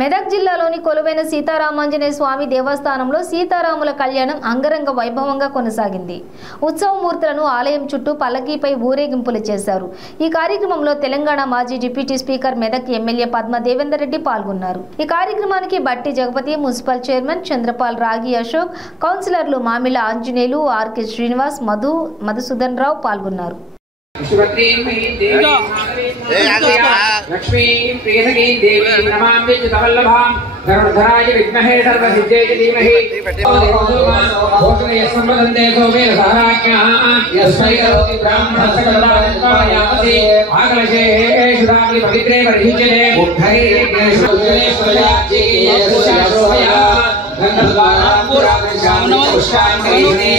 మెదక్ జిల్లాలోని కొలువైన సీతారామాంజనేయ స్వామి దేవస్థానంలో సీతారాముల కళ్యాణం అంగరంగ వైభవంగా కొనసాగింది. ఉత్సవమూర్తులను ఆలయం చుట్టూ పల్లకీపై ఊరేగింపులు చేశారు. ఈ కార్యక్రమంలో తెలంగాణ మాజీ deputy speaker Medak MLA Padma Devender Reddy పాల్గొన్నారు. ఈ కార్యక్రమానికి బట్టి జగపతి, మున్సిపల్ చైర్మన్ చంద్రపాల్, రాగి అశోక్, కౌన్సిలర్లు మామిళ్ళ ఆంజనేయులు, ఆర్కే శ్రీనివాస్, మధుసూదన్ రావు పాల్గొన్నారు. लक्ष्मी प्रियसखी देवी नमामि चितवल्लभां धनुर्धराय विद्महे सर्वसिद्धये धीमहि भोजने संबंधे सोमेन सहराज्ञः यस्मै करोति ब्राह्मणः सकलदानपायामति आगमशे शुरामि पवित्रे परिहिच्यते बुद्धये ज्ञेश्वरयाच्ये यस्याश्रया गन्धद्वारापुरादशानो पुष्पाङ्गैने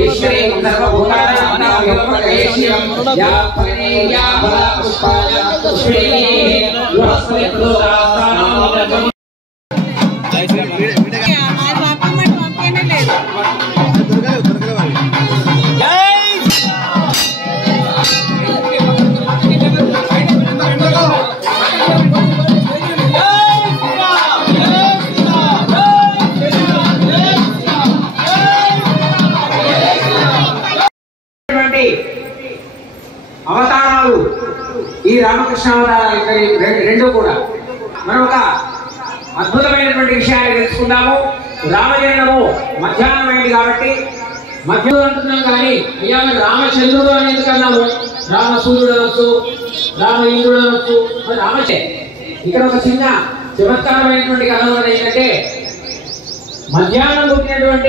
ईश्वरे सर्वभूतानां योगमहेश्वरं या फलेया फला पुष्पाय तुष्मे युवस्मै प्रदोदास्तानां అవతారాలు ఈ రామకృష్ణ అవతారాలు రెండు కూడా మనం ఒక అద్భుతమైనటువంటి విషయాన్ని తెలుసుకుందాము. రామజన్మము మధ్యాహ్నం అయింది కాబట్టి మధ్యాహ్నం అంటున్నాం, కానీ అయ్యా రామచంద్రుడు అని ఎందుకన్నాము? రామసూర్యుడు అనొచ్చు, రామ ఇంద్రుడు అనొచ్చు, రామచే. ఇక్కడ ఒక చిన్న చమత్కారమైనటువంటి కథ ఏంటంటే, మధ్యాహ్నం పుట్టినటువంటి